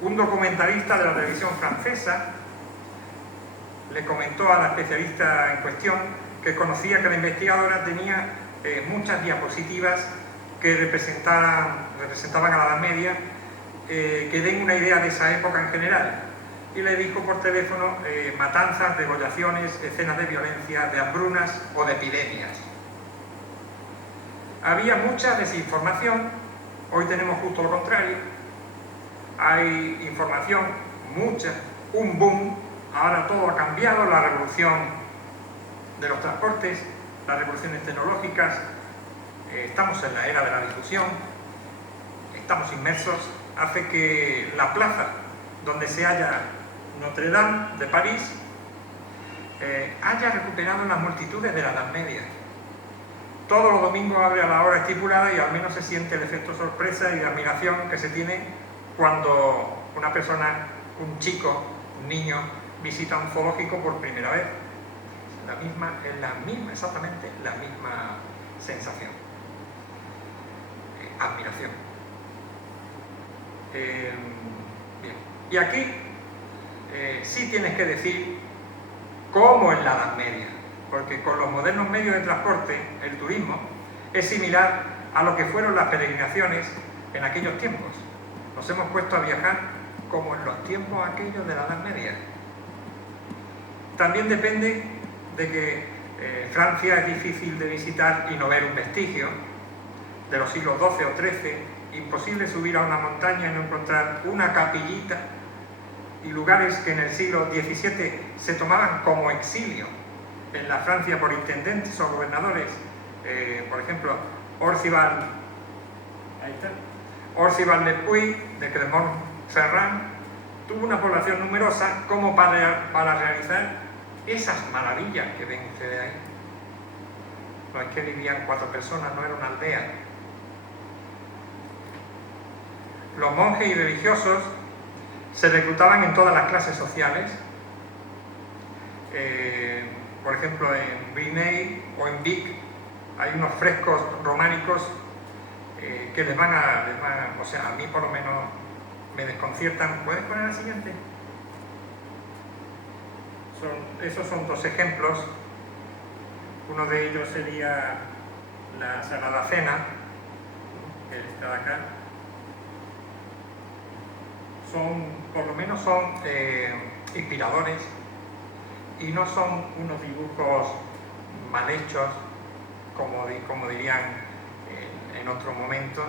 Un documentalista de la televisión francesa le comentó a la especialista en cuestión que conocía que la investigadora tenía muchas diapositivas que representaban a la Edad Media, que den una idea de esa época en general. Y le dijo por teléfono matanzas, degollaciones, escenas de violencia, de hambrunas o de epidemias. Había mucha desinformación, hoy tenemos justo lo contrario. Hay información, mucha, un boom, ahora todo ha cambiado, la revolución de los transportes, las revoluciones tecnológicas, estamos en la era de la difusión, estamos inmersos, hace que la plaza donde se halla Notre Dame de París haya recuperado las multitudes de la Edad Media. Todos los domingos abre a la hora estipulada y al menos se siente el efecto sorpresa y de admiración que se tiene cuando una persona, un chico, un niño, visita un zoológico por primera vez. Es exactamente la misma sensación. Admiración. Bien. Y aquí sí tienes que decir cómo en la Edad Media, porque con los modernos medios de transporte, el turismo es similar a lo que fueron las peregrinaciones en aquellos tiempos. Nos hemos puesto a viajar como en los tiempos aquellos de la Edad Media. También depende de que Francia es difícil de visitar y no ver un vestigio de los siglos XII o XIII, imposible subir a una montaña y no encontrar una capillita, y lugares que en el siglo XVII se tomaban como exilio en la Francia por intendentes o gobernadores. Por ejemplo, Orcival Le Puy de Clermont-Ferrand tuvo una población numerosa como para realizar esas maravillas que ven ustedes ahí. No es que vivían 4 personas, no era una aldea. Los monjes y religiosos se reclutaban en todas las clases sociales. Por ejemplo, en Briney o en Vic hay unos frescos románicos que les van a, o sea, a mí por lo menos me desconciertan. ¿Puedes poner la siguiente? Esos son 2 ejemplos. Uno de ellos sería la Sagrada Cena, que está acá. Por lo menos son inspiradores y no son unos dibujos mal hechos, como dirían en otro momento.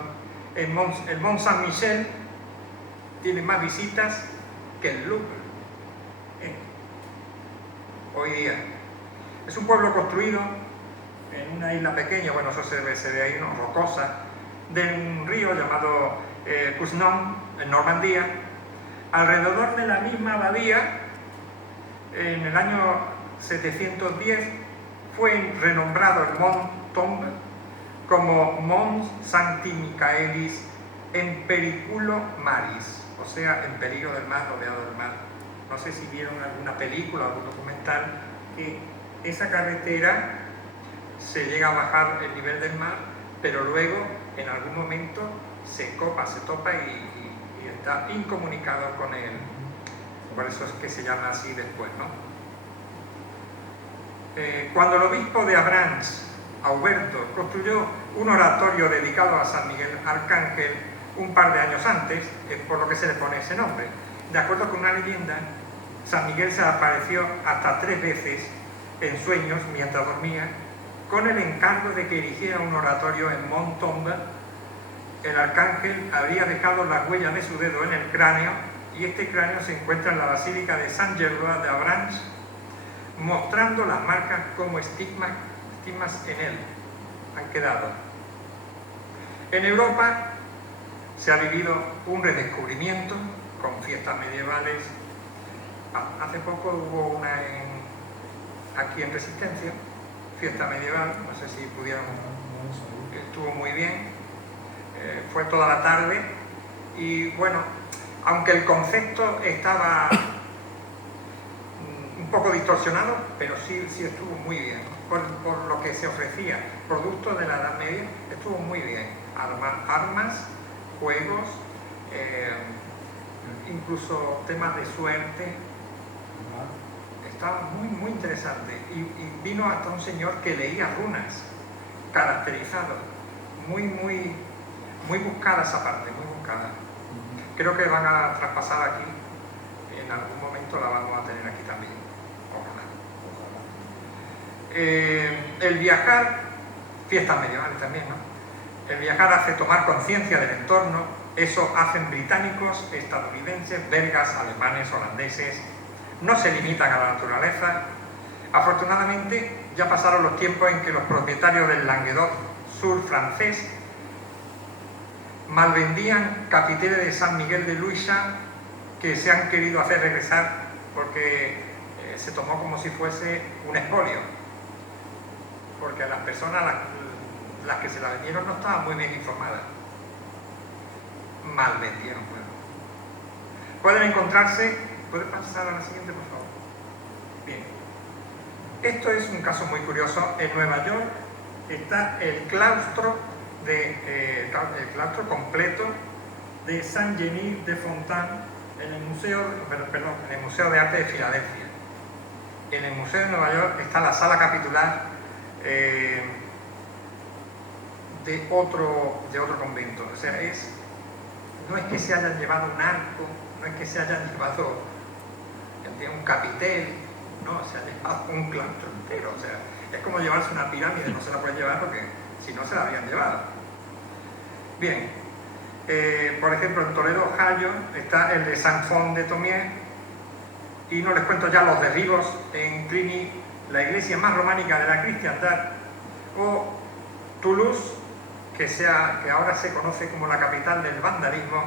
El Mont Saint-Michel tiene más visitas que el Louvre hoy día. Es un pueblo construido en una isla pequeña, bueno, eso se ve ahí, ¿no? Rocosa, de un río llamado Cusnon, en Normandía. Alrededor de la misma abadía, en el año 710, fue renombrado el Mont Tombe como Mont Sancti Michaelis en periculo maris, o sea, en peligro del mar, rodeado del mar. No sé si vieron alguna película o algún documental que esa carretera se llega a bajar el nivel del mar, pero luego en algún momento se topa y está incomunicado con él. Por eso es que se llama así después, ¿no? Cuando el obispo de Avranches, Auberto, construyó un oratorio dedicado a San Miguel Arcángel un par de años antes, es por lo que se le pone ese nombre. De acuerdo con una leyenda, San Miguel se apareció hasta 3 veces en sueños mientras dormía, con el encargo de que erigiera un oratorio en Mont Tombe. El arcángel habría dejado las huellas de su dedo en el cráneo, y este cráneo se encuentra en la Basílica de Saint-Gervais de Avranches, mostrando las marcas como estigmas en él han quedado. En Europa se ha vivido un redescubrimiento con fiestas medievales. Hace poco hubo una aquí en Resistencia, fiesta medieval, no sé si pudieron, estuvo muy bien, fue toda la tarde y bueno, aunque el concepto estaba un poco distorsionado, pero sí estuvo muy bien, por lo que se ofrecía, producto de la Edad Media, estuvo muy bien, armas, juegos, incluso temas de suerte. Estaba muy interesante. Y vino hasta un señor que leía runas, caracterizado. Muy buscada esa parte, muy buscada. Creo que van a traspasar aquí, en algún momento la vamos a tener aquí también. Ojalá. El viajar, fiestas medievales también, ¿no? El viajar hace tomar conciencia del entorno, eso hacen británicos, estadounidenses, belgas, alemanes, holandeses, no se limitan a la naturaleza. Afortunadamente ya pasaron los tiempos en que los propietarios del Languedoc sur francés malvendían capiteles de San Miguel de Luisa que se han querido hacer regresar porque se tomó como si fuese un expolio, porque a las personas las que se la vendieron no estaban muy bien informadas. Mal vendieron, bueno. Pueden encontrarse, ¿puede pasar a la siguiente, por favor? Bien. Esto es un caso muy curioso. En Nueva York está el claustro completo de Saint-Genis de Fontaine en el Museo de Arte de Filadelfia. En el Museo de Nueva York está la sala capitular de otro convento. O sea, no es que se hayan llevado un arco, no es que se hayan llevado un capitel, no, se ha llevado un claustro entero. O sea, es como llevarse una pirámide, no se la puede llevar porque si no se la habían llevado. Bien, por ejemplo en Toledo, Ohio, está el de Saint-Fond-de-Thomiers, y no les cuento ya los derribos en Cluny, la iglesia más románica de la cristiandad, o Toulouse, que ahora se conoce como la capital del vandalismo,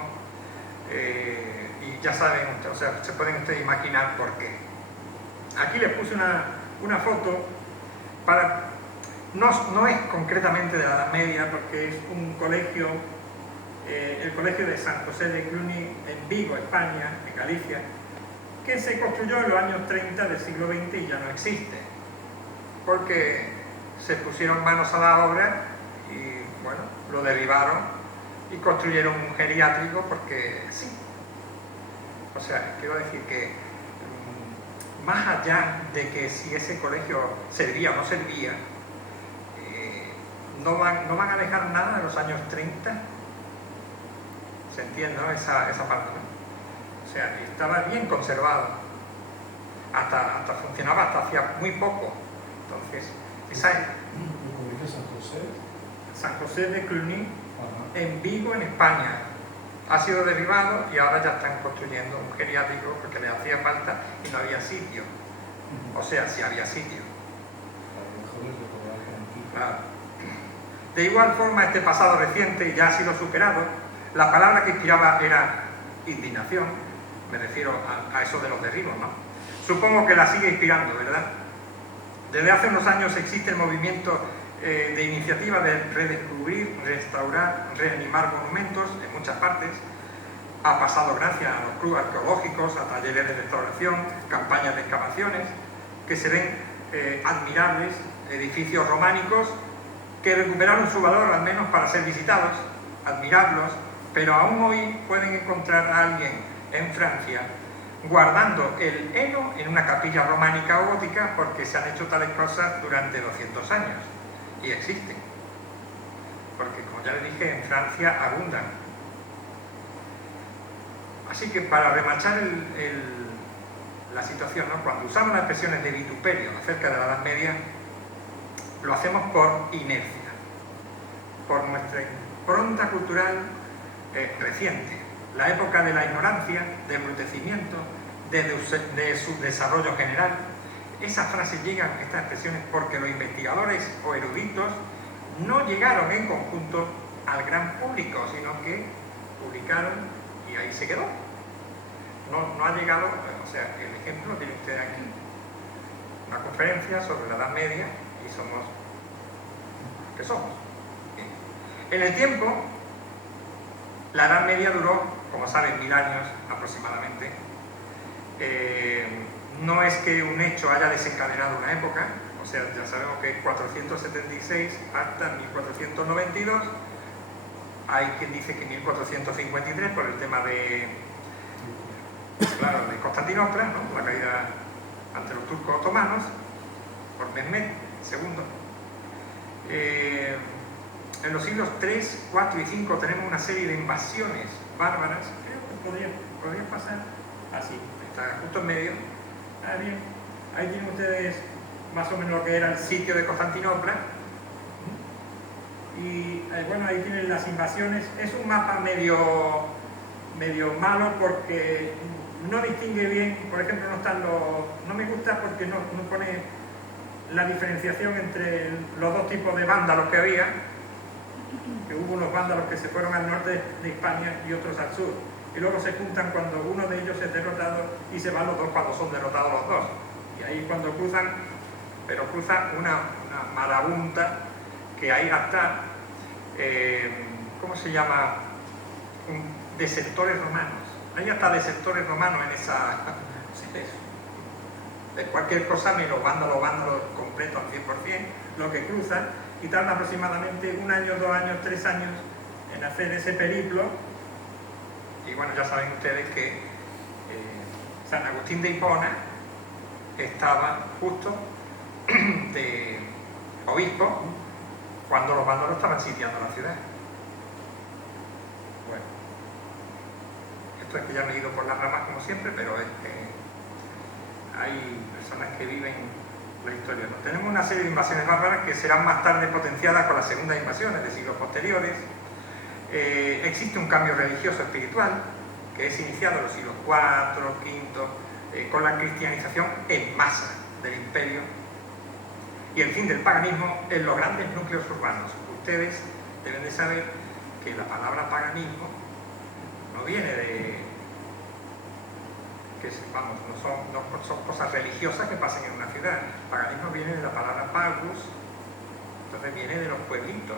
y ya saben ustedes, o sea, se pueden ustedes imaginar por qué. Aquí les puse una foto para... No es concretamente de la Edad Media, porque es un colegio, el colegio de San José de Cluny en Vigo, España, en Galicia, que se construyó en los años 30 del siglo XX y ya no existe, porque se pusieron manos a la obra y, bueno, lo derribaron y construyeron un geriátrico porque sí. O sea, quiero decir que más allá de que si ese colegio servía o no servía, no van a dejar nada de los años 30. ¿Se entiende, no? Esa parte, ¿no? O sea, estaba bien conservado. Hasta funcionaba hasta hacía muy poco. Entonces, esa es... ¿Cómo dice San José? San José de Cluny, en Vigo, en España. Ha sido derribado y ahora ya están construyendo un geriátrico porque le hacía falta y no había sitio. O sea, sí había sitio. Claro. De igual forma, este pasado reciente ya ha sido superado. La palabra que inspiraba era indignación. Me refiero a eso de los derribos, ¿no? Supongo que la sigue inspirando, ¿verdad? Desde hace unos años existe el movimiento de iniciativa de redescubrir, restaurar, reanimar monumentos en muchas partes. Ha pasado gracias a los clubes arqueológicos, a talleres de restauración, campañas de excavaciones, que se ven admirables edificios románicos que recuperaron su valor al menos para ser visitados, admirarlos, pero aún hoy pueden encontrar a alguien en Francia guardando el heno en una capilla románica o gótica porque se han hecho tales cosas durante 200 años y existen, porque como ya les dije, en Francia abundan. Así que para remachar la situación, ¿no? Cuando usamos las expresiones de vituperio acerca de la Edad Media, lo hacemos por inercia, por nuestra impronta cultural reciente, la época de la ignorancia, del embrutecimiento, de su desarrollo general. Esas frases llegan, estas expresiones, porque los investigadores o eruditos no llegaron en conjunto al gran público, sino que publicaron y ahí se quedó. No ha llegado, o sea, el ejemplo lo tiene usted aquí. Una conferencia sobre la Edad Media y somos que somos. Bien. En el tiempo, la Edad Media duró, como saben, 1000 años aproximadamente. No es que un hecho haya desencadenado una época, o sea, ya sabemos que es 476 hasta 1492. Hay quien dice que 1453 por el tema de claro, de Constantinopla, ¿no? La caída ante los turcos otomanos por Mehmed II. En los siglos III, IV y V tenemos una serie de invasiones bárbaras. Creo que podría pasar así, está justo en medio. Ah, bien. Ahí tienen ustedes más o menos lo que era el sitio de Constantinopla. Y bueno, ahí tienen las invasiones. Es un mapa medio malo porque no distingue bien, por ejemplo, no me gusta porque no pone la diferenciación entre los dos tipos de vándalos que había, que hubo unos vándalos que se fueron al norte de Hispania y otros al sur, y luego se juntan cuando uno de ellos es derrotado y se van los dos cuando son derrotados los dos, y ahí cuando cruzan, pero cruzan una marabunta que hay hasta, ¿cómo se llama? Desertores romanos. Hay hasta desertores romanos en esa... de cualquier cosa menos vándalos completos al 100%, lo que cruzan, y tardan aproximadamente 1 año, 2 años, 3 años en hacer ese periplo. Y bueno, ya saben ustedes que San Agustín de Hipona estaba justo de obispo cuando los vándalos estaban sitiando la ciudad. Bueno, esto es que ya me he ido por las ramas como siempre, pero es que hay personas que viven la historia, ¿no? Tenemos una serie de invasiones bárbaras que serán más tarde potenciadas con las segundas invasiones de siglos posteriores. Existe un cambio religioso espiritual que es iniciado en los siglos IV, V, con la cristianización en masa del imperio y el fin del paganismo en los grandes núcleos urbanos. Ustedes deben de saber que la palabra paganismo no viene de... vamos, no son cosas religiosas que pasen en una ciudad. Paganismo viene de la palabra pagus, entonces viene de los pueblitos,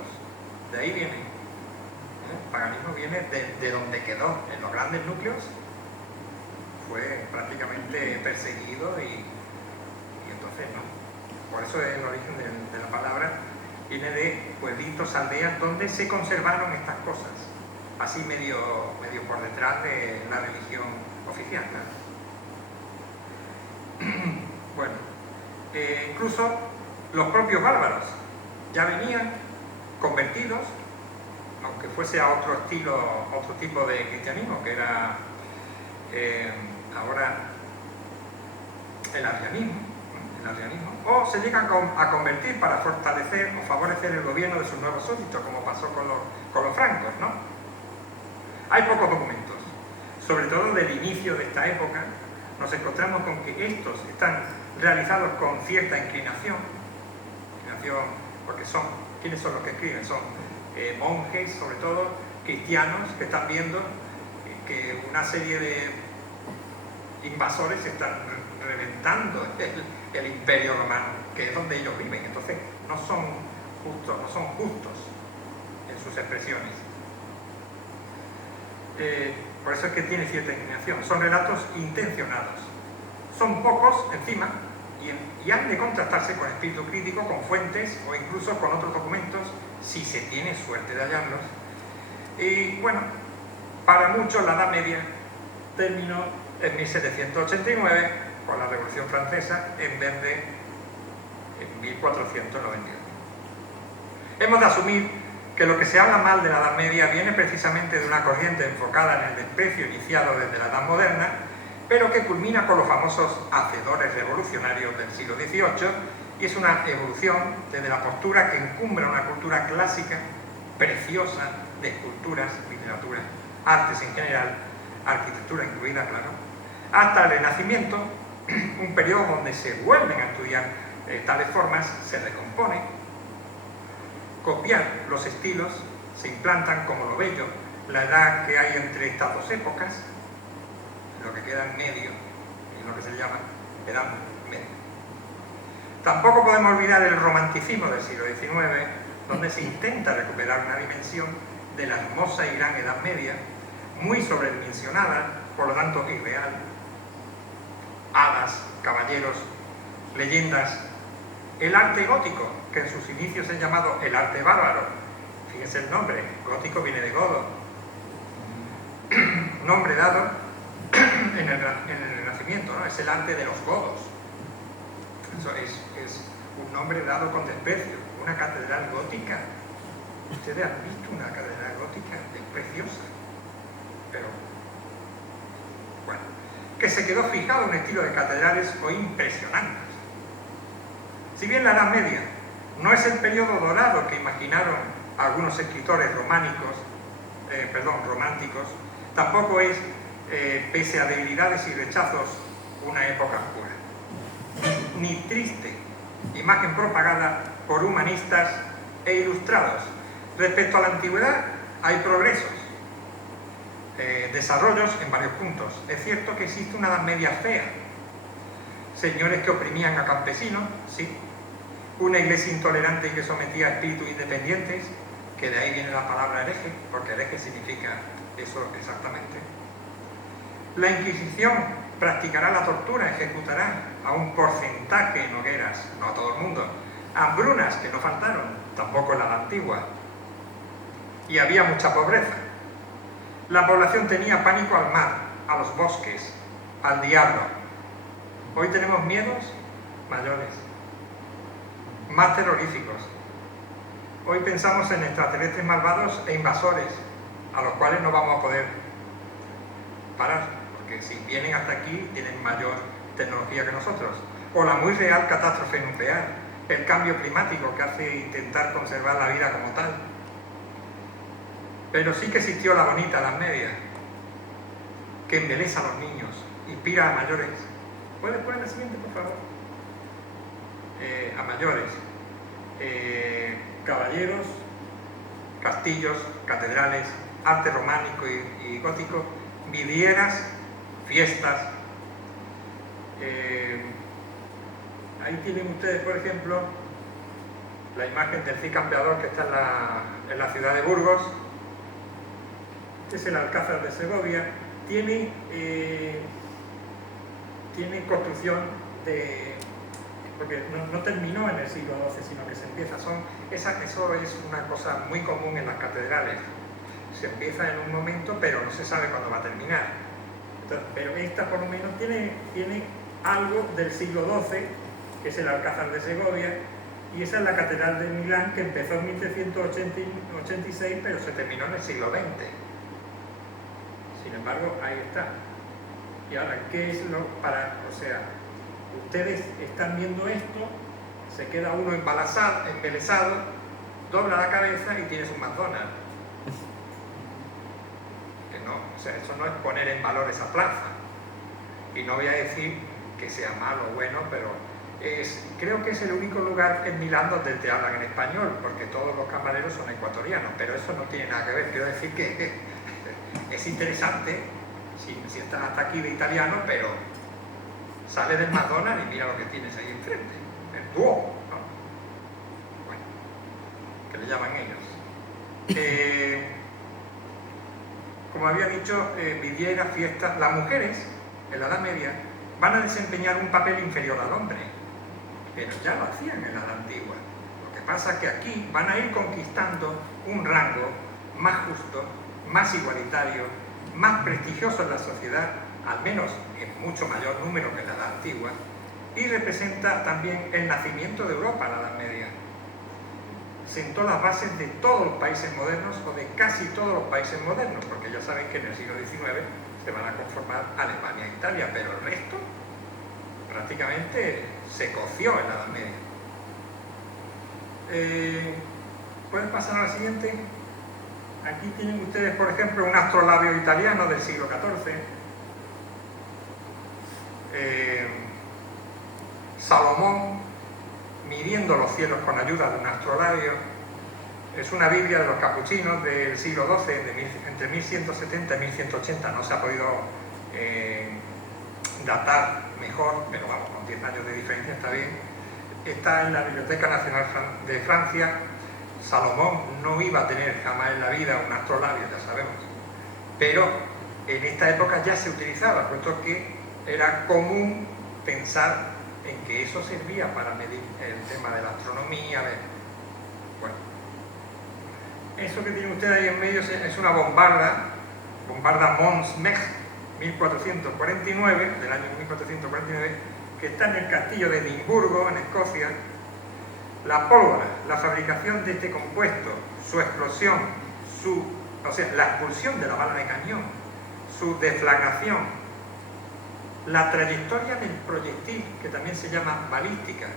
de ahí viene. Paganismo viene de donde quedó, en los grandes núcleos, fue prácticamente perseguido y entonces no. Por eso es el origen de la palabra, viene de pueblitos, aldeas, donde se conservaron estas cosas, así medio por detrás de la religión oficial, ¿no? Bueno, incluso los propios bárbaros ya venían convertidos, aunque fuese a otro tipo de cristianismo, que era ahora el arrianismo, o se llegan a convertir para fortalecer o favorecer el gobierno de sus nuevos súbditos, como pasó con los francos, ¿no? Hay pocos documentos, sobre todo del inicio de esta época. Nos encontramos con que estos están realizados con cierta inclinación, porque ¿quiénes son los que escriben? Son monjes, sobre todo cristianos, que están viendo que una serie de invasores están reventando el imperio romano, que es donde ellos viven. Entonces no son justos en sus expresiones. Por eso es que tiene cierta inclinación. Son relatos intencionados. Son pocos encima y han de contrastarse con espíritu crítico, con fuentes o incluso con otros documentos, si se tiene suerte de hallarlos. Y bueno, para muchos la Edad Media terminó en 1789 con la Revolución Francesa en vez de en 1491. Hemos de asumir que lo que se habla mal de la Edad Media viene precisamente de una corriente enfocada en el desprecio iniciado desde la Edad Moderna, pero que culmina con los famosos hacedores revolucionarios del siglo XVIII, y es una evolución desde la postura que encumbra una cultura clásica, preciosa, de esculturas, literatura, artes en general, arquitectura incluida, claro, hasta el Renacimiento, un periodo donde se vuelven a estudiar tales formas, se recompone, copiar los estilos, se implantan como lo bello, la edad que hay entre estas dos épocas, lo que queda en medio, y lo que se llama edad media. Tampoco podemos olvidar el romanticismo del siglo XIX, donde se intenta recuperar una dimensión de la hermosa y gran Edad Media, muy sobredimensionada, por lo tanto irreal. Hadas, caballeros, leyendas. El arte gótico, que en sus inicios es llamado el arte bárbaro. Fíjense el nombre, gótico viene de godo. Nombre dado en el Renacimiento, ¿no? Es el arte de los godos. Eso es un nombre dado con desprecio. Una catedral gótica. Ustedes han visto una catedral gótica, es preciosa. Pero, bueno, que se quedó fijado en un estilo de catedrales hoy impresionantes. Si bien la Edad Media no es el periodo dorado que imaginaron algunos escritores románticos, tampoco es, pese a debilidades y rechazos, una época oscura. Ni triste imagen propagada por humanistas e ilustrados. Respecto a la antigüedad, hay progresos, desarrollos en varios puntos. Es cierto que existe una Edad Media fea. Señores que oprimían a campesinos, sí. Una iglesia intolerante y que sometía a espíritus independientes, que de ahí viene la palabra hereje, porque hereje significa eso exactamente. La Inquisición practicará la tortura, ejecutará a un porcentaje en hogueras, no a todo el mundo. Hambrunas, que no faltaron, tampoco en la Edad Antigua. Y había mucha pobreza. La población tenía pánico al mar, a los bosques, al diablo. Hoy tenemos miedos mayores, más terroríficos. Hoy pensamos en extraterrestres malvados e invasores, a los cuales no vamos a poder parar, porque si vienen hasta aquí tienen mayor tecnología que nosotros. O la muy real catástrofe nuclear, el cambio climático que hace intentar conservar la vida como tal. Pero sí que existió la bonita Edad Media, que embeleza a los niños, inspira a mayores. ¿Puedes poner la siguiente, por favor? A mayores. Caballeros, castillos, catedrales, arte románico y gótico, vidrieras, fiestas. Ahí tienen ustedes, por ejemplo, la imagen del Cid Campeador que está en la ciudad de Burgos. Es el Alcázar de Segovia. Tiene construcción porque no terminó en el siglo XII, sino que se empieza. Eso es una cosa muy común en las catedrales. Se empieza en un momento, pero no se sabe cuándo va a terminar. Entonces, pero esta por lo menos tiene algo del siglo XII, que es el Alcázar de Segovia, y esa es la Catedral de Milán, que empezó en 1386, pero se terminó en el siglo XX. Sin embargo, ahí está. Y ahora, ¿qué es o sea, ustedes están viendo esto, se queda uno embelesado, dobla la cabeza y tienes un McDonald's. Que no, o sea, eso no es poner en valor esa plaza. Y no voy a decir que sea malo o bueno, pero creo que es el único lugar en Milán donde te hablan en español, porque todos los camareros son ecuatorianos, pero eso no tiene nada que ver. Quiero decir que es interesante si estás hasta aquí de italiano, pero sale del McDonald's y mira lo que tienes ahí enfrente, el Duomo, ¿no? Bueno, que le llaman ellos. Como había dicho, vidrieras, fiestas. Las mujeres, en la Edad Media, van a desempeñar un papel inferior al hombre, pero ya lo hacían en la Edad Antigua. Lo que pasa es que aquí van a ir conquistando un rango más justo, más igualitario, más prestigioso en la sociedad, al menos en mucho mayor número que en la Edad Antigua, y representa también el nacimiento de Europa en la Edad Media. Sentó las bases de todos los países modernos, o de casi todos los países modernos, porque ya saben que en el siglo XIX se van a conformar Alemania e Italia, pero el resto prácticamente se coció en la Edad Media. ¿Pueden pasar a la siguiente? Aquí tienen ustedes, por ejemplo, un astrolabio italiano del siglo XIV. Salomón midiendo los cielos con ayuda de un astrolabio. Es una Biblia de los capuchinos del siglo XII, entre 1170 y 1180. No se ha podido datar mejor, pero vamos, con 10 años de diferencia está bien. Está en la Biblioteca Nacional de Francia. Salomón no iba a tener jamás en la vida un astrolabio, ya sabemos, pero en esta época ya se utilizaba, puesto que era común pensar en que eso servía para medir el tema de la astronomía. Bueno, eso que tiene usted ahí en medio es una bombarda Mons Meg, 1449, del año 1449, que está en el castillo de Edimburgo, en Escocia. La pólvora, la fabricación de este compuesto, su explosión, la expulsión de la bala de cañón, su deflagración, la trayectoria del proyectil, que también se llama balística,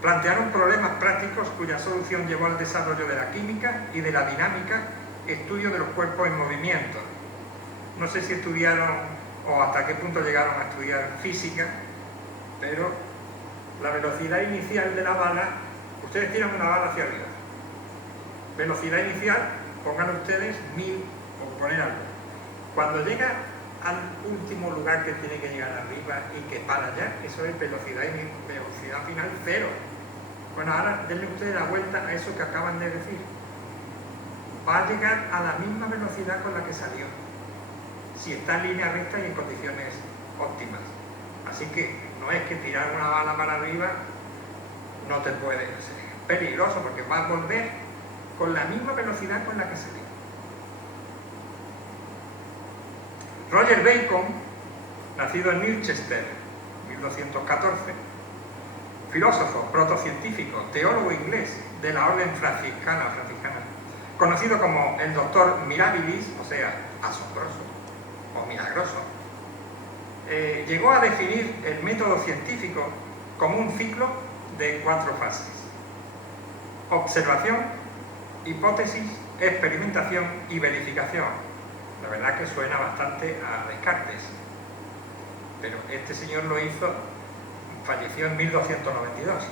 plantearon problemas prácticos cuya solución llevó al desarrollo de la química y de la dinámica, estudio de los cuerpos en movimiento. No sé si estudiaron o hasta qué punto llegaron a estudiar física, pero la velocidad inicial de la bala, ustedes tiran una bala hacia arriba. Velocidad inicial, pongan ustedes 1000 o poner algo. Cuando llega al último lugar que tiene que llegar arriba y que para allá, eso es velocidad final 0. Bueno, ahora denle ustedes la vuelta a eso que acaban de decir. Va a llegar a la misma velocidad con la que salió, si está en línea recta y en condiciones óptimas. Así que no es que tirar una bala para arriba no te puede ser peligroso, porque va a volver con la misma velocidad con la que salió. Roger Bacon, nacido en Milchester, 1214, filósofo, protocientífico, teólogo inglés de la orden franciscana, conocido como el doctor mirabilis, o sea, asombroso o milagroso, llegó a definir el método científico como un ciclo de 4 fases: observación, hipótesis, experimentación y verificación. La verdad que suena bastante a Descartes, pero este señor lo hizo, falleció en 1292.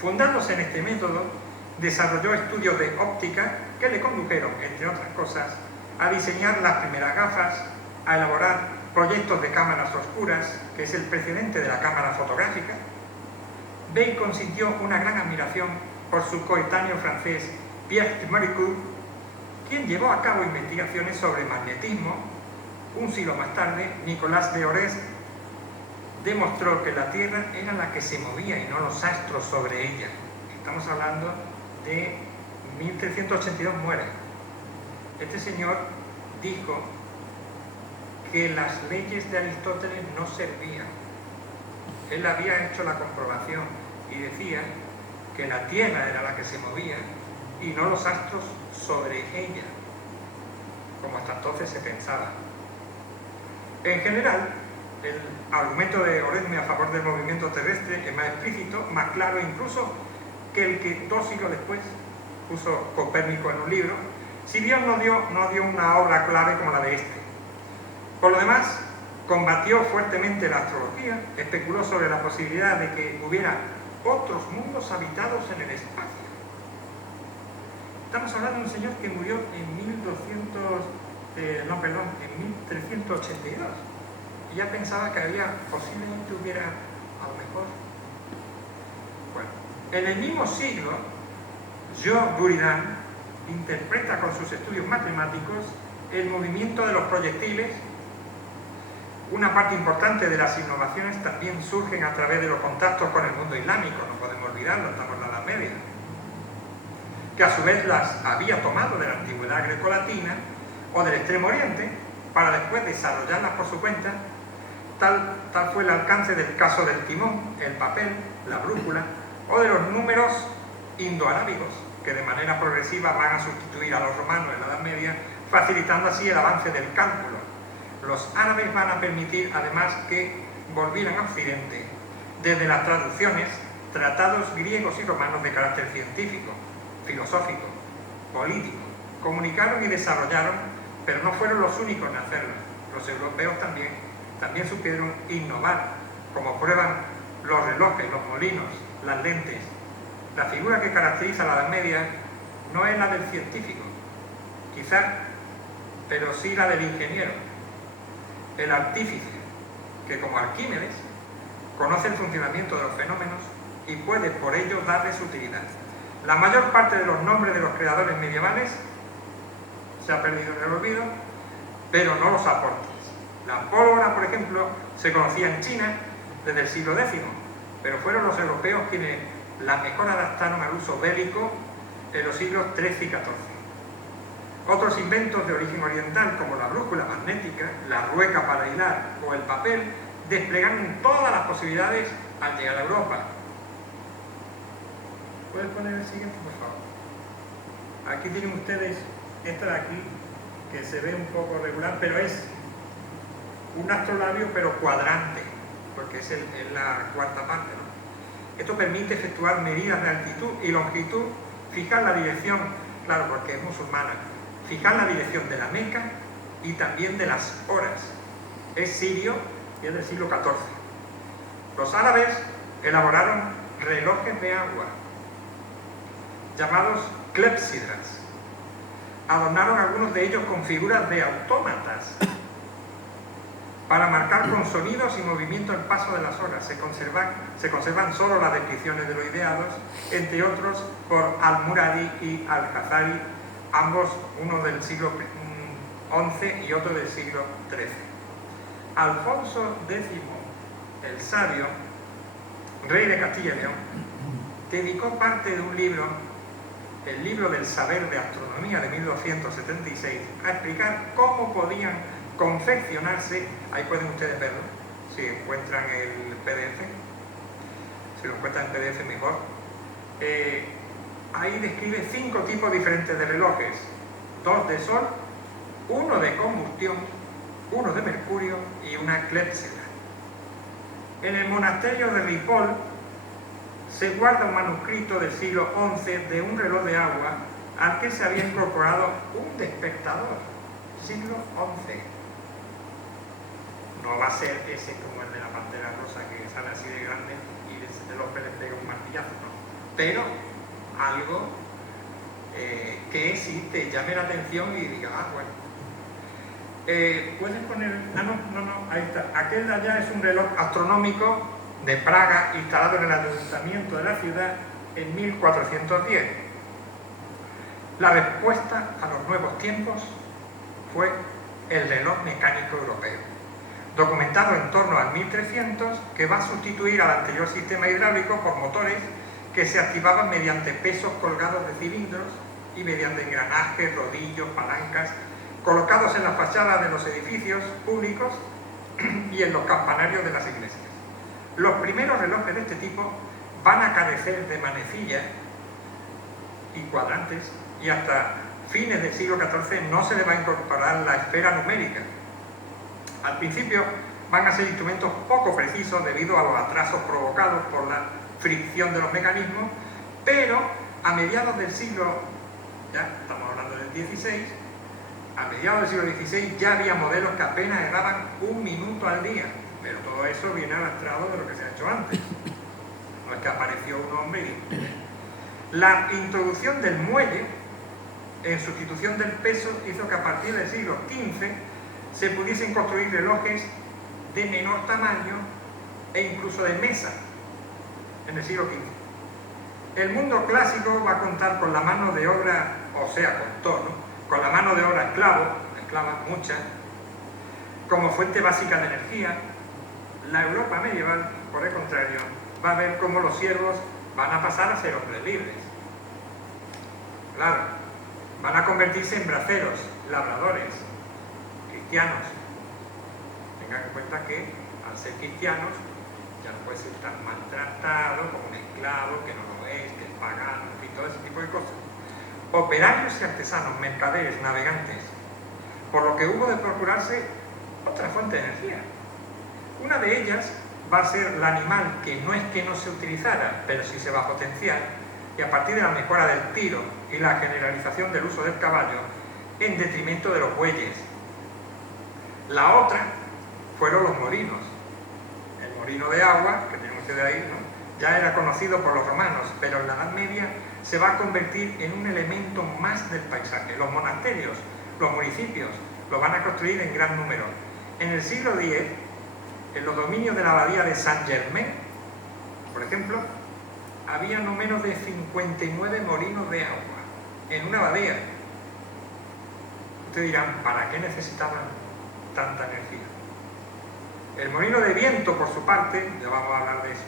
Fundándose en este método, desarrolló estudios de óptica que le condujeron, entre otras cosas, a diseñar las primeras gafas, a elaborar proyectos de cámaras oscuras, que es el precedente de la cámara fotográfica. Bacon sintió una gran admiración por su coetáneo francés Pierre de Maricourt, quien llevó a cabo investigaciones sobre magnetismo. Un siglo más tarde, Nicolas de Orest demostró que la Tierra era la que se movía y no los astros sobre ella. Estamos hablando de 1382, muere. Este señor dijo que las leyes de Aristóteles no servían. Él había hecho la comprobación y decía que la Tierra era la que se movía y no los astros sobre ella, como hasta entonces se pensaba. En general, el argumento de Oresme a favor del movimiento terrestre es más explícito, más claro incluso que el que 2 siglos después puso Copérnico en un libro, si bien no dio una obra clave como la de este. Por lo demás, combatió fuertemente la astrología, especuló sobre la posibilidad de que hubiera otros mundos habitados en el espacio. Estamos hablando de un señor que murió en 1382, y ya pensaba que posiblemente hubiera, a lo mejor. Bueno, en el mismo siglo, Georges Buridan interpreta con sus estudios matemáticos el movimiento de los proyectiles. Una parte importante de las innovaciones también surgen a través de los contactos con el mundo islámico, no podemos olvidarlo, estamos en la Edad Media, que a su vez las había tomado de la antigüedad grecolatina o del Extremo Oriente, para después desarrollarlas por su cuenta. Tal fue el alcance del caso del timón, el papel, la brújula, o de los números indoarábigos, que de manera progresiva van a sustituir a los romanos en la Edad Media, facilitando así el avance del cálculo. Los árabes van a permitir además que volvieran a Occidente, desde las traducciones, tratados griegos y romanos de carácter científico, filosófico, político. Comunicaron y desarrollaron, pero no fueron los únicos en hacerlo. Los europeos también supieron innovar, como prueban los relojes, los molinos, las lentes. La figura que caracteriza a la Edad Media no es la del científico, quizás, pero sí la del ingeniero, el artífice, que como Arquímedes conoce el funcionamiento de los fenómenos y puede por ello darles utilidad. La mayor parte de los nombres de los creadores medievales se ha perdido en el olvido, pero no los aportes. La pólvora, por ejemplo, se conocía en China desde el siglo X, pero fueron los europeos quienes la mejor adaptaron al uso bélico en los siglos XIII y XIV. Otros inventos de origen oriental, como la brújula magnética, la rueca para hilar o el papel, desplegaron todas las posibilidades al llegar a Europa. ¿Puedes poner el siguiente, por favor? Aquí tienen ustedes esta de aquí, que se ve un poco regular, pero es un astrolabio pero cuadrante, porque es la cuarta parte, ¿no? Esto permite efectuar medidas de altitud y longitud, fijar la dirección, claro, porque es musulmana, fijar la dirección de la Meca y también de las horas. Es sirio y es del siglo XIV. Los árabes elaboraron relojes de agua, llamados clepsidras. Adornaron algunos de ellos con figuras de autómatas para marcar con sonidos y movimientos el paso de las horas. Se conservan solo las descripciones de los ideados, entre otros por Al-Muradi y Al-Jazari, ambos uno del siglo XI y otro del siglo XIII. Alfonso X el Sabio, rey de Castilla y León, dedicó parte de un libro, el libro del saber de astronomía de 1276, a explicar cómo podían confeccionarse, ahí pueden ustedes verlo, si encuentran el PDF, si lo encuentran en PDF mejor, ahí describe 5 tipos diferentes de relojes, 2 de sol, 1 de combustión, 1 de mercurio y una clepsidra. En el monasterio de Ripoll se guarda un manuscrito del siglo XI de un reloj de agua al que se había incorporado un despertador, siglo XI. No va a ser ese como el de la pantera rosa que sale así de grande y de los peles pega un martillazo, ¿no? Pero algo que sí te llame la atención y diga, ah, bueno. Puedes poner, no, ahí está. Aquel de allá es un reloj astronómico de Praga instalado en el ayuntamiento de la ciudad en 1410. La respuesta a los nuevos tiempos fue el reloj mecánico europeo, documentado en torno al 1300, que va a sustituir al anterior sistema hidráulico por motores que se activaban mediante pesos colgados de cilindros y mediante engranajes, rodillos, palancas, colocados en las fachadas de los edificios públicos y en los campanarios de las iglesias. Los primeros relojes de este tipo van a carecer de manecillas y cuadrantes, y hasta fines del siglo XIV no se le va a incorporar la esfera numérica. Al principio van a ser instrumentos poco precisos debido a los atrasos provocados por la fricción de los mecanismos, pero a mediados del siglo, ya estamos hablando del XVI, a mediados del siglo XVI ya había modelos que apenas erraban 1 minuto al día, pero todo eso viene arrastrado de lo que se ha hecho antes. No es que apareció un hombre y dijo. La introducción del muelle en sustitución del peso hizo que a partir del siglo XV se pudiesen construir relojes de menor tamaño e incluso de mesa en el siglo XV. El mundo clásico va a contar con la mano de obra, o sea, contó, ¿no?, con la mano de obra esclava, mucha, como fuente básica de energía. La Europa medieval, por el contrario, va a ver cómo los siervos van a pasar a ser hombres libres. Claro, van a convertirse en braceros, labradores, cristianos. Tengan en cuenta que, al ser cristianos, ya no puede ser tan maltratado como un esclavo, que no lo es, que es pagano, en fin, todo ese tipo de cosas. Operarios y artesanos, mercaderes, navegantes, por lo que hubo de procurarse otra fuente de energía. Una de ellas va a ser el animal, que no es que no se utilizara, pero sí se va a potenciar, y a partir de la mejora del tiro y la generalización del uso del caballo, en detrimento de los bueyes. La otra fueron los molinos. El molino de agua, que tienen ustedes ahí, ¿no?, ya era conocido por los romanos, pero en la Edad Media se va a convertir en un elemento más del paisaje. Los monasterios, los municipios, los van a construir en gran número. En el siglo X, en los dominios de la abadía de Saint-Germain, por ejemplo, había no menos de 59 molinos de agua en una abadía. Ustedes dirán, ¿para qué necesitaban tanta energía? El molino de viento, por su parte, ya vamos a hablar de eso,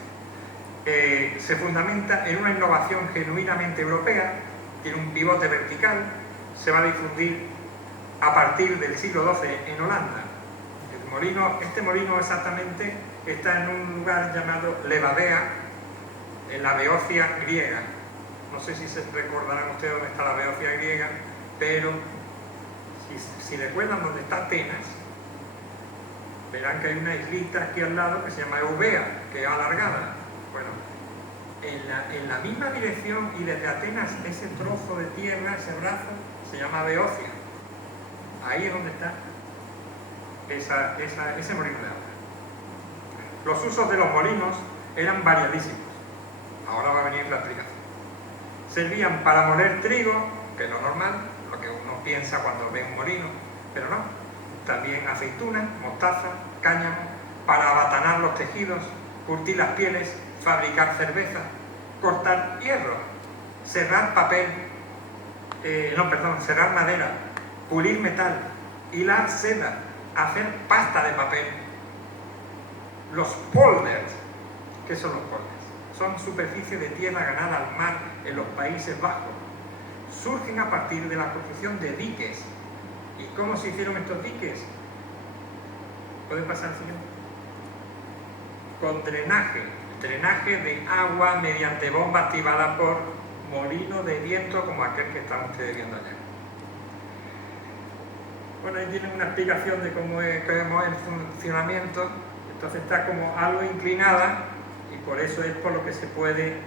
se fundamenta en una innovación genuinamente europea, tiene un pivote vertical, se va a difundir a partir del siglo XII en Holanda. Este molino exactamente está en un lugar llamado Levadea, en la Beocia griega. No sé si se recordarán ustedes dónde está la Beocia griega, pero si recuerdan dónde está Atenas, verán que hay una islita aquí al lado que se llama Eubea, que es alargada. Bueno, en la misma dirección y desde Atenas, ese trozo de tierra, ese brazo, se llama Beocia. Ahí es donde está ese molino de agua. Los usos de los molinos eran variadísimos. Ahora va a venir la explicación. Servían para moler trigo, que es lo normal, lo que uno piensa cuando ve un molino, pero no. También aceitunas, mostaza, cáñamo, para abatanar los tejidos, curtir las pieles, fabricar cerveza, cortar hierro, serrar serrar madera, pulir metal, hilar seda, hacer pasta de papel. Los polders, ¿qué son los polders? Son superficies de tierra ganada al mar en los Países Bajos. Surgen a partir de la construcción de diques. ¿Y cómo se hicieron estos diques? ¿Puede pasar al siguiente? Con drenaje de agua mediante bomba activada por molino de viento como aquel que están ustedes viendo allá. Bueno, ahí tienen una explicación de cómo es el funcionamiento. Entonces está como algo inclinada y por eso es por lo que se puede,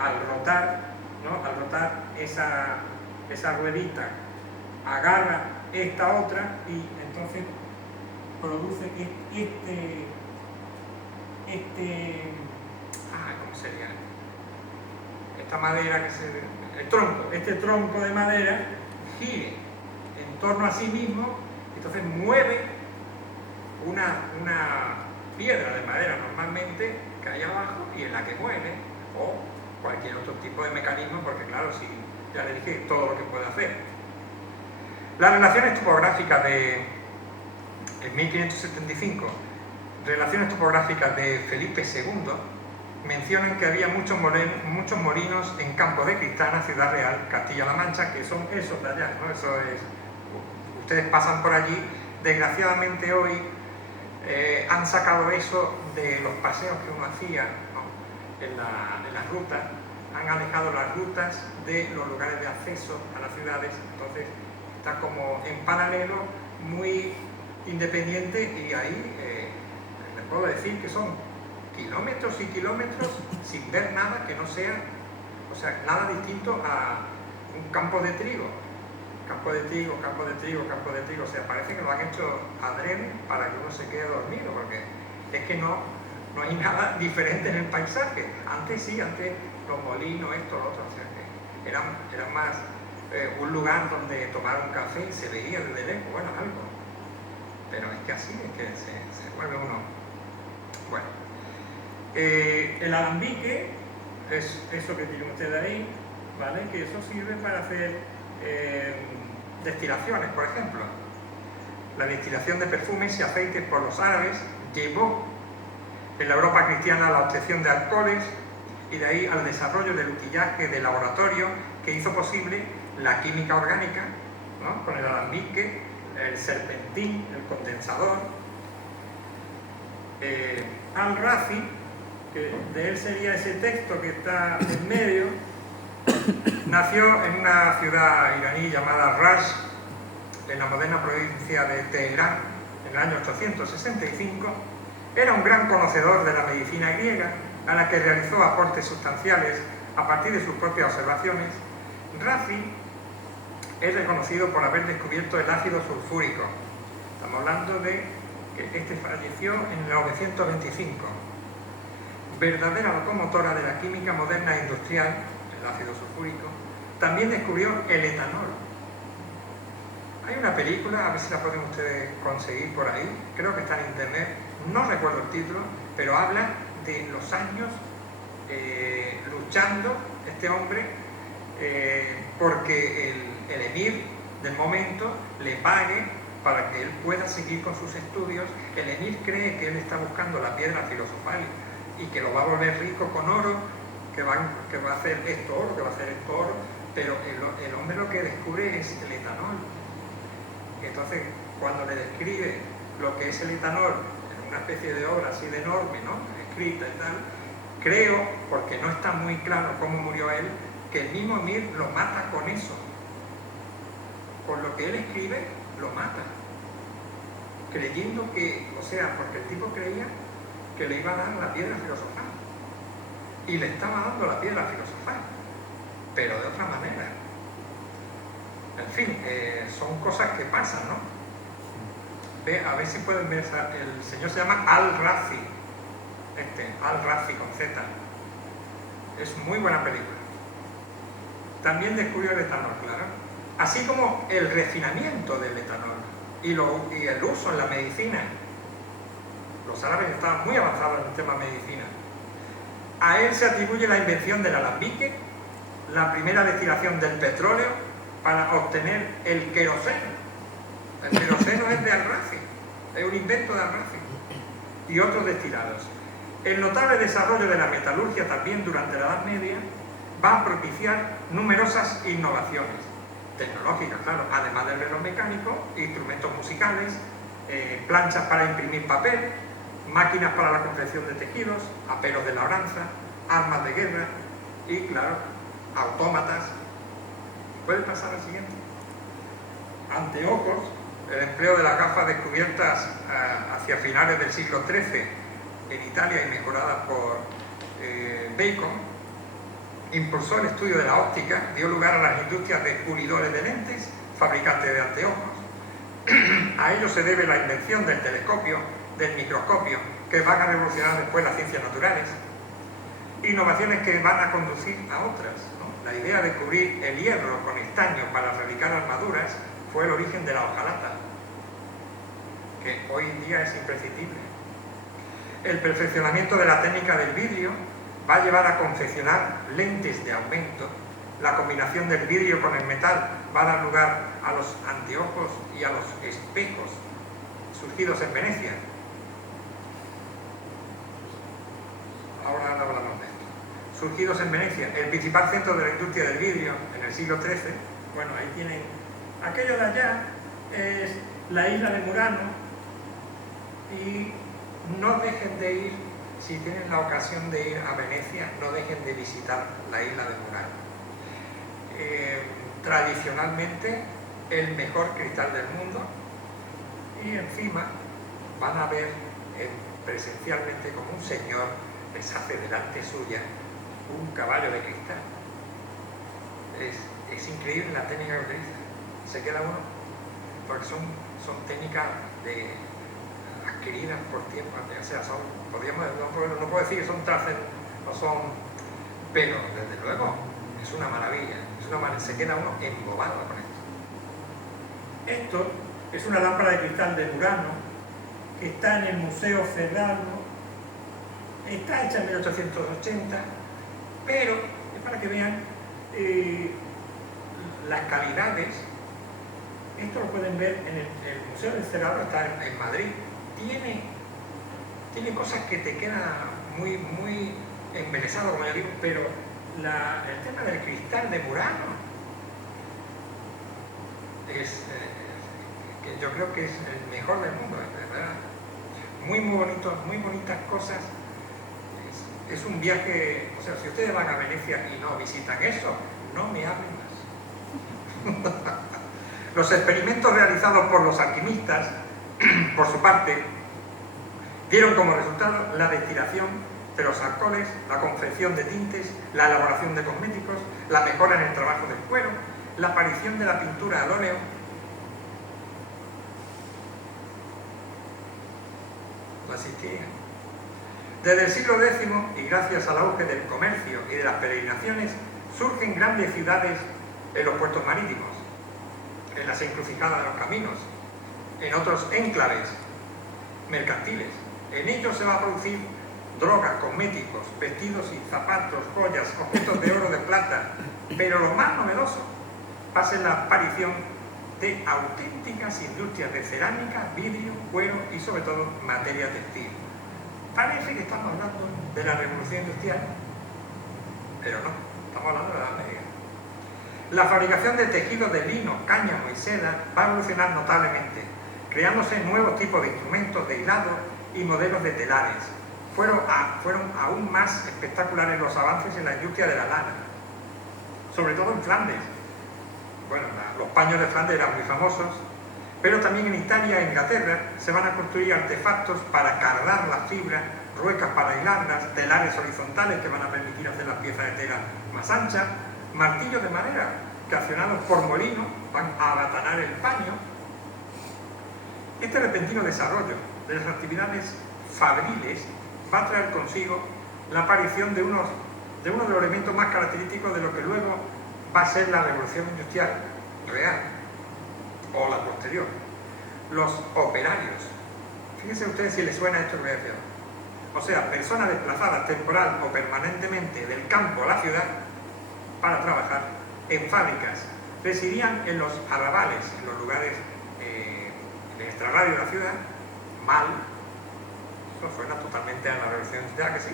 al rotar, ¿no? Al rotar esa ruedita, agarra esta otra y entonces produce ¿cómo sería? Esta madera este tronco de madera gire en torno a sí mismo, entonces mueve una piedra de madera normalmente que hay abajo y en la que mueve, o cualquier otro tipo de mecanismo, porque claro, si ya le dije todo lo que puede hacer. Las relaciones topográficas en 1575, relaciones topográficas de Felipe II, mencionan que había muchos molinos en Campos de Cristana, Ciudad Real, Castilla-La Mancha, que son esos de allá, ¿no? Ustedes pasan por allí. Desgraciadamente hoy han sacado eso de los paseos que uno hacía, ¿no? en las rutas, han alejado las rutas de los lugares de acceso a las ciudades, entonces está como en paralelo, muy independiente, y ahí les puedo decir que son kilómetros y kilómetros sin ver nada que no sea, o sea, nada distinto a un campo de trigo. Campo de trigo, o sea, parece que lo han hecho adrede para que uno se quede dormido, porque es que no hay nada diferente en el paisaje. Antes sí, antes los molinos, esto, lo otro, o sea, que eran más un lugar donde tomar un café y se veía desde lejos, bueno, algo. Pero es que así es que se vuelve uno. Bueno, el alambique es eso que tiene usted ahí, ¿vale? Que eso sirve para hacer destilaciones, por ejemplo. La destilación de perfumes y aceites por los árabes llevó en la Europa cristiana la obtención de alcoholes y de ahí al desarrollo del utillaje de laboratorio que hizo posible la química orgánica, ¿no? Con el alambique, el serpentín, el condensador. Al-Razi, que de él sería ese texto que está en medio, nació en una ciudad iraní llamada Rash, en la moderna provincia de Teherán, en el año 865. Era un gran conocedor de la medicina griega, a la que realizó aportes sustanciales a partir de sus propias observaciones. Razi es reconocido por haber descubierto el ácido sulfúrico. Estamos hablando de que este falleció en 1925. Verdadera locomotora de la química moderna e industrial, el ácido sulfúrico. También descubrió el etanol. Hay una película, a ver si la pueden ustedes conseguir por ahí, creo que está en internet, no recuerdo el título, pero habla de los años luchando este hombre porque el emir del momento le pague para que él pueda seguir con sus estudios. El emir cree que él está buscando la piedra filosofal y que lo va a volver rico con oro, que va a hacer esto oro, que va a hacer esto oro, pero el hombre lo que descubre es el etanol. Entonces, cuando le describe lo que es el etanol, en una especie de obra así de enorme, ¿no?, escrita y tal, creo, porque no está muy claro cómo murió él, que el mismo Mir lo mata con eso. Con lo que él escribe, lo mata. Creyendo que, o sea, porque el tipo creía que le iba a dar la piedra filosofal. Y le estaba dando la piedra filosofal, pero de otra manera. En fin, son cosas que pasan, ¿no? A ver si pueden ver, el señor se llama Al-Razi, Al-Razi con Z. Es muy buena película. También descubrió el etanol, claro. Así como el refinamiento del etanol y el uso en la medicina. Los árabes estaban muy avanzados en el tema medicina. A él se atribuye la invención del alambique, la primera destilación del petróleo para obtener el queroseno. El queroseno es de Al-Razi, es un invento de Al-Razi. Y otros destilados. El notable desarrollo de la metalurgia también durante la Edad Media va a propiciar numerosas innovaciones tecnológicas, claro, además del reloj mecánico, instrumentos musicales, planchas para imprimir papel, máquinas para la confección de tejidos, aperos de labranza, armas de guerra y, claro, autómatas. ¿Puede pasar al siguiente? Anteojos, el empleo de las gafas descubiertas hacia finales del siglo XIII en Italia y mejoradas por Bacon, impulsó el estudio de la óptica, dio lugar a las industrias de pulidores de lentes, fabricantes de anteojos. A ello se debe la invención del telescopio, del microscopio, que van a revolucionar después las ciencias naturales. Innovaciones que van a conducir a otras, ¿no? La idea de cubrir el hierro con estaño para fabricar armaduras fue el origen de la hojalata, que hoy en día es imprescindible. El perfeccionamiento de la técnica del vidrio va a llevar a confeccionar lentes de aumento. La combinación del vidrio con el metal va a dar lugar a los anteojos y a los espejos surgidos en Venecia. Ahora hablamos de esto. Surgidos en Venecia, el principal centro de la industria del vidrio en el siglo XIII. Bueno, ahí tienen. Aquello de allá es la isla de Murano, y no dejen de ir, si tienen la ocasión de ir a Venecia, no dejen de visitar la isla de Murano. Tradicionalmente el mejor cristal del mundo, y encima van a ver presencialmente como un señor les hace delante suya un caballo de cristal. Es increíble la técnica que utiliza. Se queda uno, porque son técnicas adquiridas por tiempo, o sea, no puedo decir que son traces, no son, pero desde luego es una maravilla, se queda uno embobado con esto. Esto es una lámpara de cristal de Murano que está en el Museo Ferraro, está hecha en 1880, pero es para que vean las calidades. Esto lo pueden ver en el Museo del Cerrado, está en Madrid. Tiene cosas que te quedan muy, muy embelesados, como yo digo, pero el tema del cristal de Murano es, que yo creo que es el mejor del mundo, ¿verdad? Muy bonito, muy bonitas cosas. Es un viaje, o sea, si ustedes van a Venecia y no visitan eso, no me hablen más. Los experimentos realizados por los alquimistas, por su parte, dieron como resultado la destilación de los alcoholes, la confección de tintes, la elaboración de cosméticos, la mejora en el trabajo del cuero, la aparición de la pintura al óleo. No existía. Desde el siglo X, y gracias al auge del comercio y de las peregrinaciones, surgen grandes ciudades en los puertos marítimos, en las encrucijadas de los caminos, en otros enclaves mercantiles. En ellos se va a producir drogas, cosméticos, vestidos y zapatos, joyas, objetos de oro, de plata, pero lo más novedoso va a ser la aparición de auténticas industrias de cerámica, vidrio, cuero y sobre todo materia textil. Parece que estamos hablando de la revolución industrial, pero no, estamos hablando de la Edad Media. La fabricación de tejidos de lino, cáñamo y seda va a evolucionar notablemente, creándose nuevos tipos de instrumentos de hilado y modelos de telares. Fueron aún más espectaculares los avances en la industria de la lana, sobre todo en Flandes. Bueno, los paños de Flandes eran muy famosos, pero también en Italia e Inglaterra se van a construir artefactos para cardar las fibras, ruecas para hilarlas, telares horizontales que van a permitir hacer las piezas de tela más anchas, martillos de madera que, accionados por molinos, van a abatanar el paño. Este repentino desarrollo de las actividades fabriles va a traer consigo la aparición de uno de los elementos más característicos de lo que luego va a ser la revolución industrial real o la posterior: los operarios. Fíjense ustedes si les suena esto que voy a decir. O sea, personas desplazadas temporal o permanentemente del campo a la ciudad para trabajar en fábricas. Residían en los arrabales, en los lugares en el extrarradio de la ciudad. Mal. Eso suena totalmente a la revolución industrial, que sí.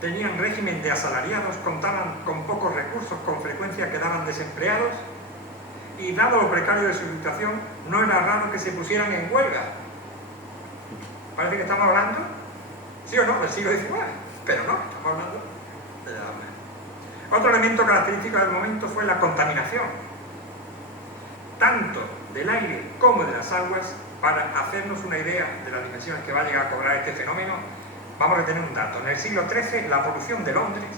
Tenían régimen de asalariados, contaban con pocos recursos, con frecuencia quedaban desempleados, y dado lo precario de su situación, no era raro que se pusieran en huelga. Parece que estamos hablando, sí o no, del siglo XIX, pero no, estamos hablando de la... Otro elemento característico del momento fue la contaminación, tanto del aire como de las aguas. Para hacernos una idea de las dimensiones que va a llegar a cobrar este fenómeno, vamos a tener un dato. En el siglo XIII, la polución de Londres,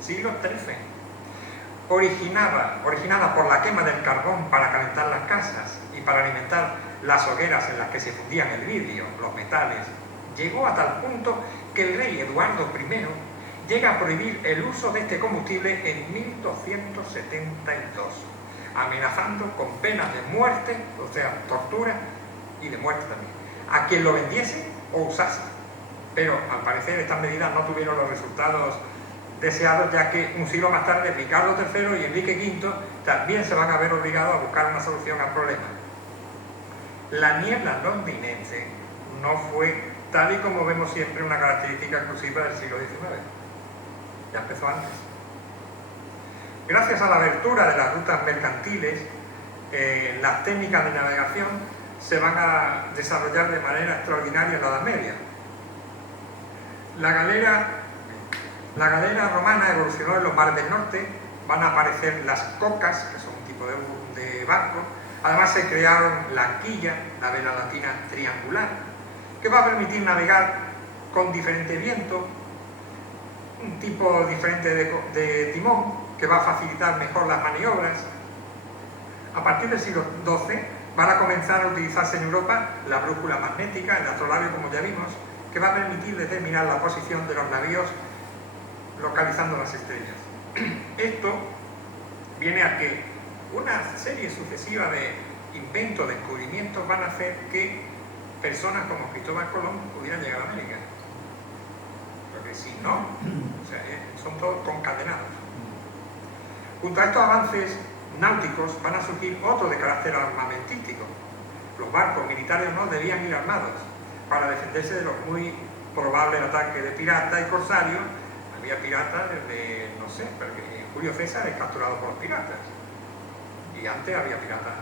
siglo XIII, originada por la quema del carbón para calentar las casas y para alimentar las hogueras en las que se fundían el vidrio, los metales, llegó a tal punto que el rey Eduardo I llega a prohibir el uso de este combustible en 1272, amenazando con penas de muerte, o sea, tortura, y de muerte también, a quien lo vendiese o usase. Pero al parecer estas medidas no tuvieron los resultados deseados, ya que un siglo más tarde Ricardo III y Enrique V también se van a ver obligados a buscar una solución al problema. La niebla londinense no fue, tal y como vemos siempre, una característica exclusiva del siglo XIX. Ya empezó antes. Gracias a la abertura de las rutas mercantiles, las técnicas de navegación se van a desarrollar de manera extraordinaria en la Edad Media. La galera romana evolucionó en los mares del norte, van a aparecer las cocas, que son un tipo de barco. Además se crearon la quilla, la vela latina triangular, que va a permitir navegar con diferente viento, un tipo diferente de timón, que va a facilitar mejor las maniobras. A partir del siglo XII van a comenzar a utilizarse en Europa la brújula magnética, el astrolabio, como ya vimos, que va a permitir determinar la posición de los navíos localizando las estrellas. Esto viene a que una serie sucesiva de inventos, descubrimientos, van a hacer que personas como Cristóbal Colón pudieran llegar a América. Porque si no, o sea, son todos concatenados. Junto a estos avances náuticos van a surgir otros de carácter armamentístico. Los barcos militares no debían ir armados para defenderse de los muy probables ataques de piratas y corsarios. Había piratas desde, no sé, porque Julio César es capturado por los piratas. Y antes había piratas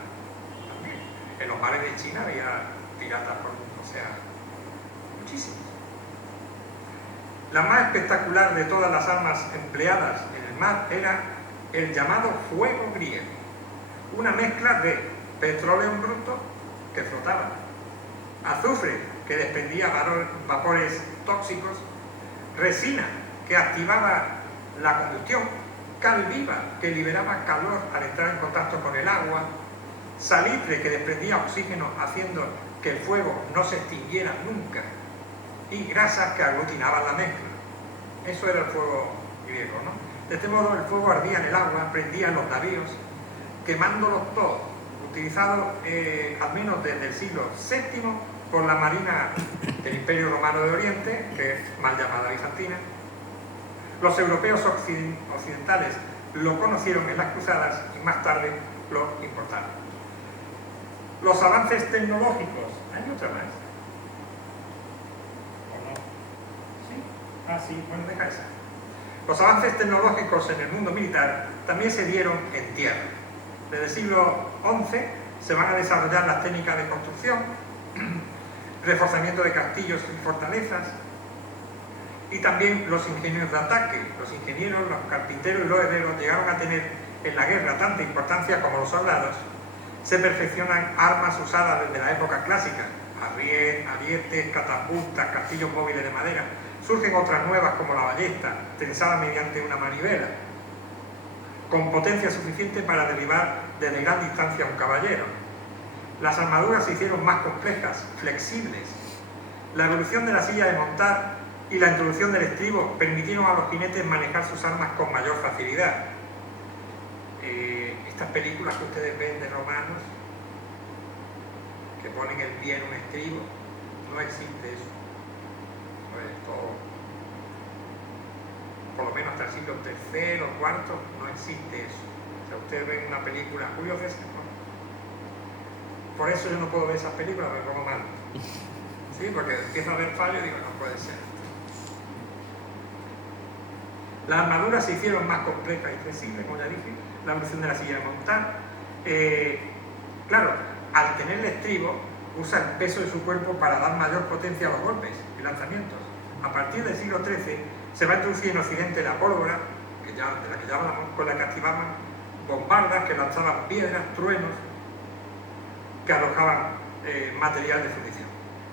también. En los mares de China había piratas, o sea, muchísimos. La más espectacular de todas las armas empleadas en el mar era el llamado fuego griego, una mezcla de petróleo bruto que flotaba, azufre que desprendía vapores tóxicos, resina que activaba la combustión, cal viva que liberaba calor al entrar en contacto con el agua, salitre que desprendía oxígeno haciendo que el fuego no se extinguiera nunca, y grasas que aglutinaban la mezcla. Eso era el fuego griego, ¿no? De este modo el fuego ardía en el agua, prendía en los navíos, quemándolos todos, utilizado al menos desde el siglo VII por la marina del Imperio Romano de Oriente, que es mal llamada bizantina. Los europeos occidentales lo conocieron en las cruzadas y más tarde lo importaron. Los avances tecnológicos. ¿Hay otra más? ¿O no? ¿Sí? Ah, sí, bueno, deja esa. Los avances tecnológicos en el mundo militar también se dieron en tierra. Desde el siglo XI se van a desarrollar las técnicas de construcción, reforzamiento de castillos y fortalezas, y también los ingenieros de ataque. Los ingenieros, los carpinteros y los herreros llegaron a tener en la guerra tanta importancia como los soldados. Se perfeccionan armas usadas desde la época clásica, arietes, catapultas, castillos móviles de madera. Surgen otras nuevas como la ballesta, tensada mediante una manivela, con potencia suficiente para derribar desde gran distancia a un caballero. Las armaduras se hicieron más complejas, flexibles. La evolución de la silla de montar y la introducción del estribo permitieron a los jinetes manejar sus armas con mayor facilidad. Estas películas que ustedes ven de romanos, que ponen el pie en un estribo, no existe eso. Todo, por lo menos hasta el siglo III o IV, no existe eso. O sea, ustedes ven una película, Julio César, ¿no? Por eso yo no puedo ver esas películas, me pongo mal. ¿Sí? Porque empiezo a ver fallo y digo, no puede ser. Las armaduras se hicieron más complejas y flexibles, como ya dije, la evolución de la silla de montar. Claro, al tener el estribo, usa el peso de su cuerpo para dar mayor potencia a los golpes y lanzamientos. A partir del siglo XIII se va a introducir en Occidente la pólvora, con la que activaban bombardas que lanzaban piedras, truenos, que alojaban material de fundición.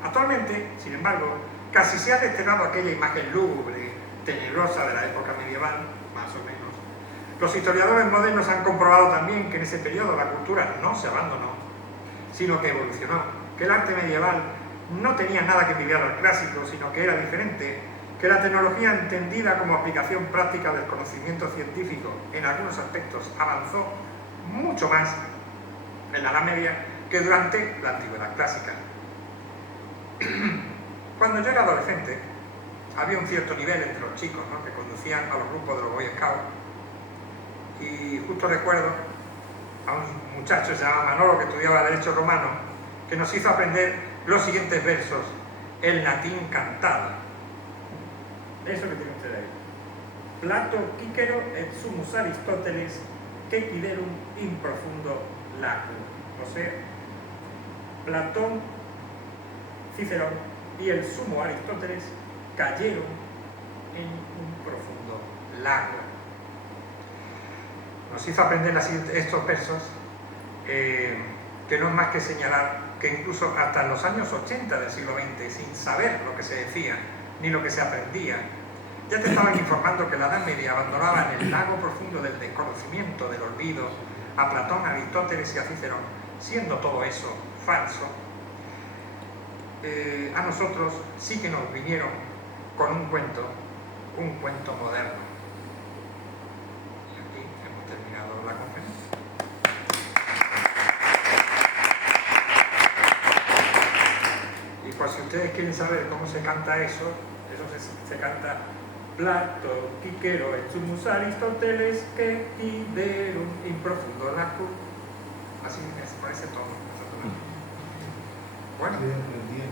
Actualmente, sin embargo, casi se ha desterrado aquella imagen lúgubre, tenebrosa de la época medieval, más o menos. Los historiadores modernos han comprobado también que en ese periodo la cultura no se abandonó, sino que evolucionó, que el arte medieval no tenía nada que envidiar al clásico, sino que era diferente, que la tecnología entendida como aplicación práctica del conocimiento científico en algunos aspectos avanzó mucho más en la Edad Media que durante la Antigüedad clásica. Cuando yo era adolescente, había un cierto nivel entre los chicos, ¿no?, que conducían a los grupos de los Boy Scouts, y justo recuerdo a un muchacho que se llama Manolo, que estudiaba Derecho Romano, que nos hizo aprender los siguientes versos, el latín cantado. Eso que tiene usted ahí. Plato Cícero et sumus Aristoteles, quequiderum in profundo lacrum. O sea, Platón, Cicerón y el sumo Aristóteles cayeron en un profundo lago. Nos hizo aprender estos versos, que no es más que señalar que incluso hasta en los años 80 del siglo XX, sin saber lo que se decía ni lo que se aprendía, ya te estaban informando que la Edad Media abandonaba en el lago profundo del desconocimiento, del olvido, a Platón, a Aristóteles y a Cicerón, siendo todo eso falso. A nosotros sí que nos vinieron con un cuento moderno. Y aquí hemos terminado la conferencia. Y por si ustedes quieren saber cómo se canta eso se canta Plato, Cícero, et sumus Aristoteles, quequiderum in profundo lacrum. Así es, por ese tono. Bueno. Ustedes aprendían.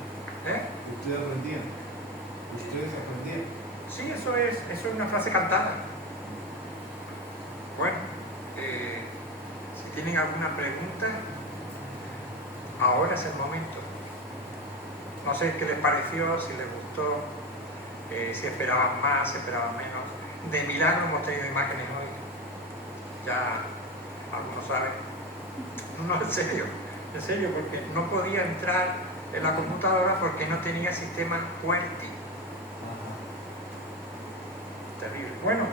Ustedes aprendían. Sí, eso es una frase cantada. Bueno, si tienen alguna pregunta, ahora es el momento. No sé qué les pareció, si les gustó, si esperaban más, si esperaban menos. De milagro hemos tenido imágenes hoy. Ya algunos saben. No, en serio, porque no podía entrar en la computadora porque no tenía sistema QWERTY. Terrible. Bueno,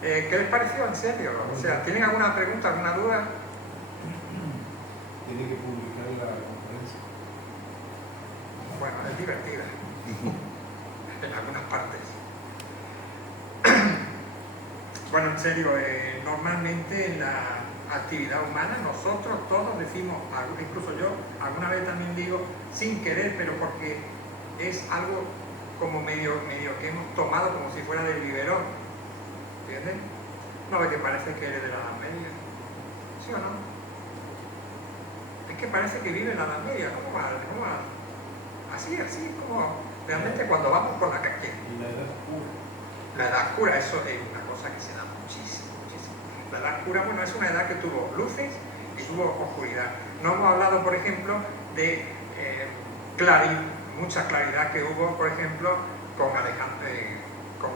¿qué les pareció en serio? O sea, ¿tienen alguna pregunta, alguna duda? Tiene que publicar la conferencia. Bueno, es divertida. En algunas partes. Bueno, en serio, normalmente en la actividad humana nosotros todos decimos, incluso yo alguna vez también digo sin querer, pero porque es algo como medio que hemos tomado como si fuera del biberón, ¿entienden? No ve que parece que eres de la Edad Media, ¿sí o no? Es que parece que vive en la Edad Media, ¿cómo va? Así, como realmente cuando vamos por la calle. Y la edad pura. La edad oscura, eso es una cosa que se da muchísimo, muchísimo. La edad oscura, bueno, es una edad que tuvo luces y tuvo oscuridad. No hemos hablado, por ejemplo, de mucha claridad que hubo, por ejemplo, con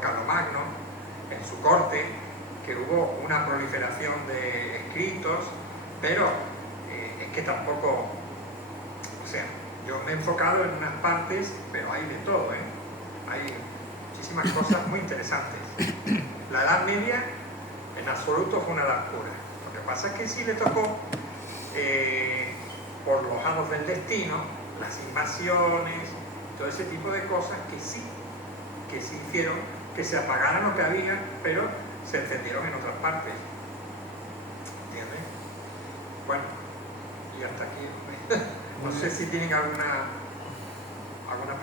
Carlomagno, en su corte, que hubo una proliferación de escritos, pero es que tampoco, o sea, yo me he enfocado en unas partes, pero hay de todo, hay muchísimas cosas muy interesantes. La Edad Media, en absoluto, fue una edad oscura. Lo que pasa es que sí le tocó, por los hados del destino, las invasiones, todo ese tipo de cosas que sí hicieron que se apagara lo que había, pero se encendieron en otras partes. ¿Entiendes? Bueno, y hasta aquí. No sé si tienen alguna pregunta.